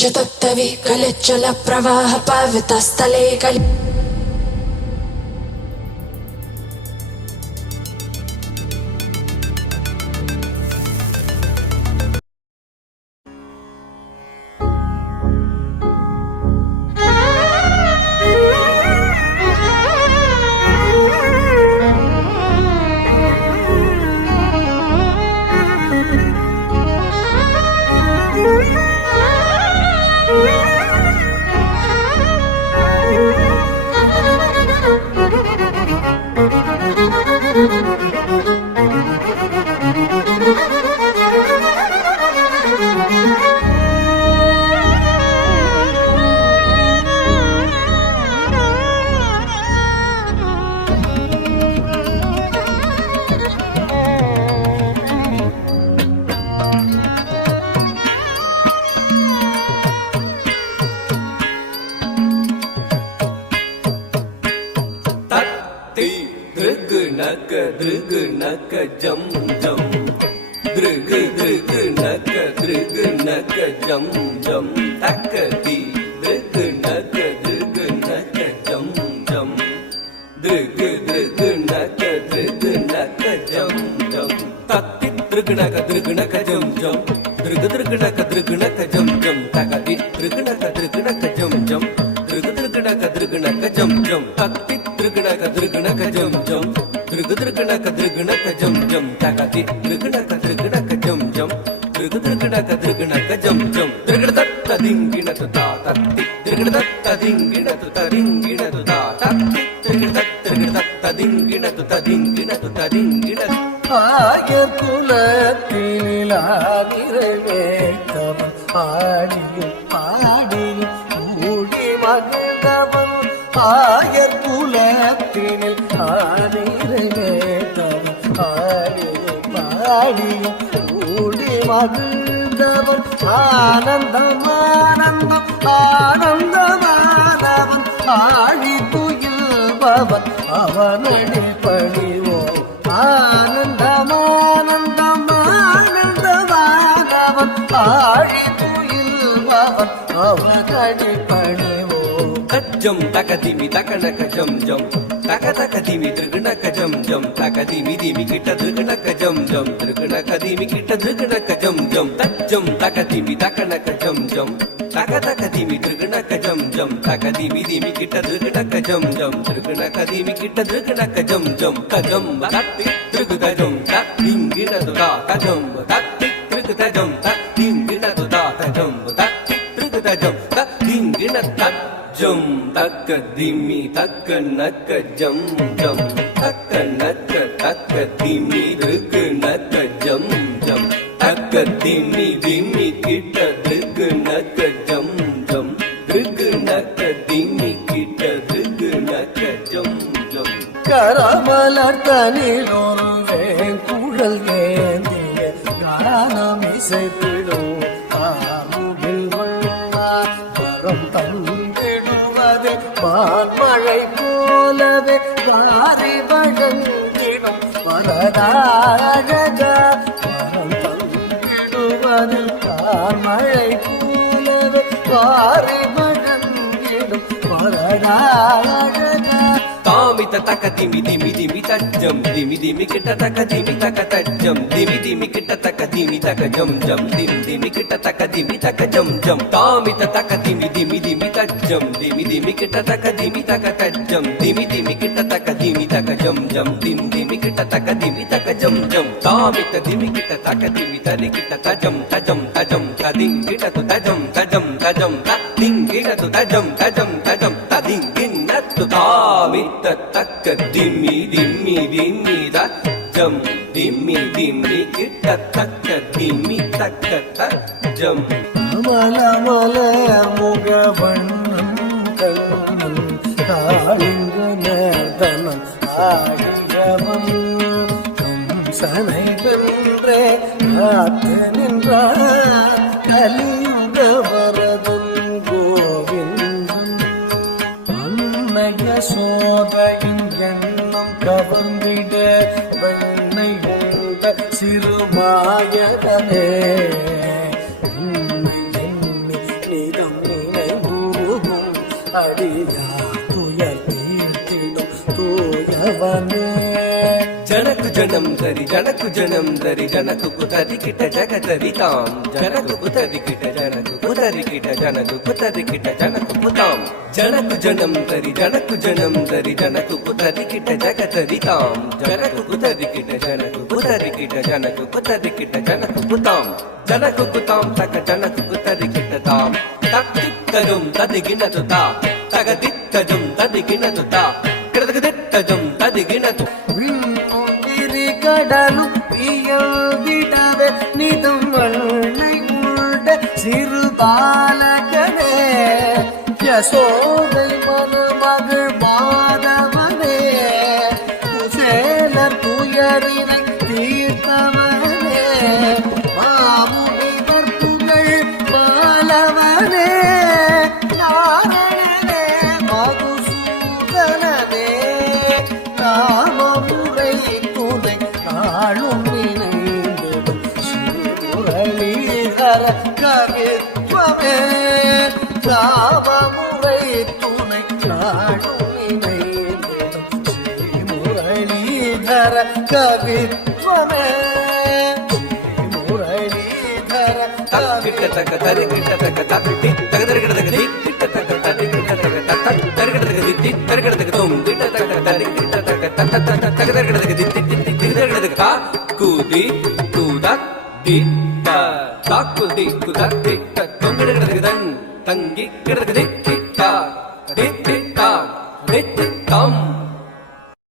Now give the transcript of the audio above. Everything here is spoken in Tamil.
चतुत्तवी कलिचल प्रवाह पावितस्थले कलि Drg jam jam drg naka jam jam takati drg naka jam jam drg naka jam jam takti drg naka jam jam drg naka jam jam takati drg naka jam jam drg naka jam jam takti drg naka jam jam drg naka jam jam takati drg naka jam jam drg naka jam jam drg tatta dingina tu ta tatti drg tatta dingina tu ta tatti drg tatta dingina tu ta dingina ஆயர் குலத்தில் ஆதிரவேத்தவன் ஆடியும் பாடியும் கூடி மகிழ்ந்தவன் ஆயர் குலத்தில் ஆதிரவேத்தவன் ஆடியும் பாடியும் கூடி மகிழ்ந்தவன் ஆனந்தம் ஆனந்தமானவன் ஆழி துயில்பவன் அவனடி பணிவோம் ஆனந்தமானந்தமானந்தமானவன் ஆழி துயில்பவன் அவனடி பணிவோம் jam takadimi takanaka jam jam takadimi drgnaka jam jam takadimi dimi kita drgnaka jam jam drgnaka dimi kita drgnaka jam jam tajam takadimi takanaka jam jam takadimi drgnaka jam jam takadimi dimi kita drgnaka jam jam drgnaka dimi kita drgnaka jam jam tajam takti drgda jam takdingina tu ta tajam takti drgda jam takdingina tu ta tajam takti drgda jam takdingina jam takadimi takanaka jam jam takadimi drgnaka jam jam takadimi dimi kita drgnaka jam jam drgnaka dimi kita drgnaka jam jam கரமலர் தனிலொருவே குழல் ஏந்திய கானம் இசைத்திடும் ஆமுகில் வண்ணார் வரம் தந்திடுவதே வான்மழை போலவே வாரி வழங்கிடும் வரதாழகா வரம் தந்திடுவதே வான்மழை போலவே வாரி வழங்கிடும் வரதாழகா Tamita takadimi dimi dimi tajam dimi dimi kita takadimi takatajam dimi dimi kita takadimi takajam jam dimi dimi kita takadimi takajam jam tamita takadimi dimi dimi tajam dimi dimi kita takadimi takatajam dimi dimi kita takadimi takajam jam dimi dimi kita takadimi takajam jam tamita dimi kita takadimi tadi kita tajam tajam tajam tading kita tu tajam tajam tajam tading kita tu tajam tajam tajam tading kita tu tamita takadimi dimi dimi tajam dimi dimi kita takadimi takatajam அமலமல முகவண்ணம் Kannan காளிங்கனதனம் ஆடியவன் கம்சனை வென்றே காத்து நின்றார் கலியுக வரதன் கோவிந்தன் அன்னைய சோதையின் எண்ணம் கவர்ந்திட வெண்ணை உண்ட சிறுமாயகனே அடியா துயர் தீர்த்திடும் தூயவனே ಜನಕು ಜನಂ ಧರಿ ಜನಕು ಜನಂ ಧರಿ ಜನಕು ಕುತರಿ ಕಿಟ ಜಗತರಿ ತಾಂ ಜನಕು ಕುತರಿ ಕಿಟ ಜನಕು ಕುತರಿ ಕಿಟ ಜನಕು ಕುತರಿ ಕಿಟ ಜನಕು ಕುತಾಂ ಜನಕು ಜನಂ ಧರಿ ಜನಕು ಜನಂ ಧರಿ ಜನಕು ಕುತರಿ ಕಿಟ ಜಗತರಿ ತಾಂ ಜನಕು ಕುತರಿ ಕಿಟ ಜನಕು ಕುತರಿ ಕಿಟ ಜನಕು ಕುತರಿ ಕಿಟ ಜನಕು ಕುತಾಂ ಜನಕು ಕುತಾಂ ತಕ ಜನಕು ಕುತರಿ ಕಿಟ ತಾಂ ತಕ್ತಿತ್ತಜಂ ತದಿಗಿನತು ತಾ ತಗತಿತ್ತಜಂ ತದಿಗಿನತು ತಾ கிடதுகிட்டஜம் ததிகினது கடலும் பியல்விடவே நிதம் வண்ணை உண்ட சிறு பாலகனே யசோதை மணமகள் மாதவனே குசேலர் துயரினை தீர்த்தவனே மாமுனிவர் புகழ் பாலவனே நாரணனே மதுசூதனனே நாமமுடை துணை நாளும் நினைந்திடும் ஸ்ரீமுரளீதர கவித்வமே நாமமுடை துணை நாளும் நினைந்திடும் ஸ்ரீமுரளீதர கவித்வமே ஸ்ரீமுரளீதர கிட்ட தக்க தரி கிட்ட தக்க தட்டி தகதரிக்கிடதக தி கிட்ட தக்க தரி கிட்ட தக்க தட்ட தரிக்கிடதக தி தரிக்கிடதக தும் கிட்ட தக்க தரி கிட்ட தக்க தட்ட தகதரிக்கிடதக தி திகதரிக்கிடதக கா குதி குதக் தி த காக்குதி குதக் தி தொங்கிடதக தன் தங்கி கிடதக தி தி தா தி தி தா தி தி தாம்